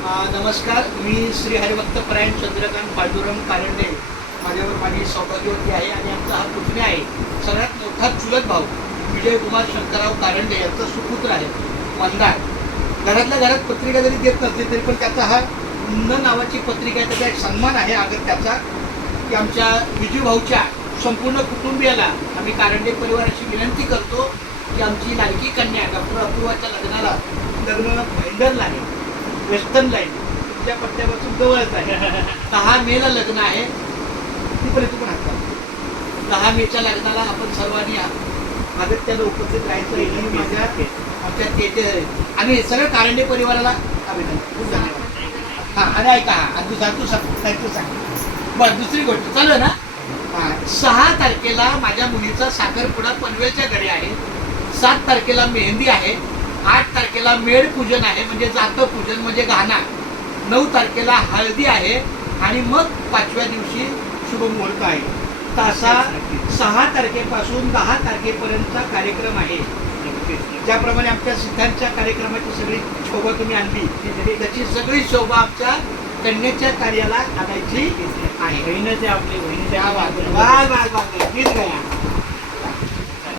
नमस्कार, मी श्री हरिभक्त परायण चंद्रकांत पांडुरंग कारंडे. माझ्यावर माझी सौभाग्यवती आहे आणि आमचा हा पुतण्या आहे. सगळ्यात मोठा चुलत भाऊ विजयकुमार शंकरराव कारंडे यांचा सुपुत्र आहे मंदार. घरातल्या घरात पत्रिका जरी देत नसते तरी पण त्याचा हा न नावाची पत्रिका आहे, त्याचा एक सन्मान आहे. अगर त्याचा की आमच्या विजू भाऊच्या संपूर्ण कुटुंबियाला आम्ही कारंडे परिवाराची विनंती करतो की आमची लाडकी कन्या डॉक्टर अपूर्वाच्या लग्न भाईंदरला आहे, वेस्टर्न लाईन तुमच्या पट्ट्यापासून जवळच आहे. 10 मेला लग्न आहे. तिपर्यंत पण हात 10 मेच्या लग्नाला आपण सर्वांनी अगत्यानं उपस्थित राहायचं आहे. माझ्या आमच्या तेथे आम्ही सगळं कारंडे परिवाराला अभिनंदन, खूप धन्यवाद. हां, आणि ऐका, तू सांग बरं. दुसरी गोष्ट चालू ना. 6 तारखेला माझ्या मुलीचा साखरपुडा पनवेलच्या घरी आहे. 7 तारखेला मेहंदी आहे. 8 तारखेला मेढ पूजन आहे, म्हणजे जातं पूजन म्हणजे घाणा. 9 तारखेला हळदी आहे आणि मग 5व्या दिवशी शुभमुहूर्त आहे. तसा 6 तारखेपासून 10 तारखेपर्यंतचा कार्यक्रम आहे. ज्याप्रमाणे आमच्या सिद्धांच्या कार्यक्रमाची सगळी शोभा तुम्ही आणली, त्याची सगळी शोभा आमच्या कन्याच्या कार्याला आणायची आहे. बहिणीचे आपली बहिणीचे गीत गाया.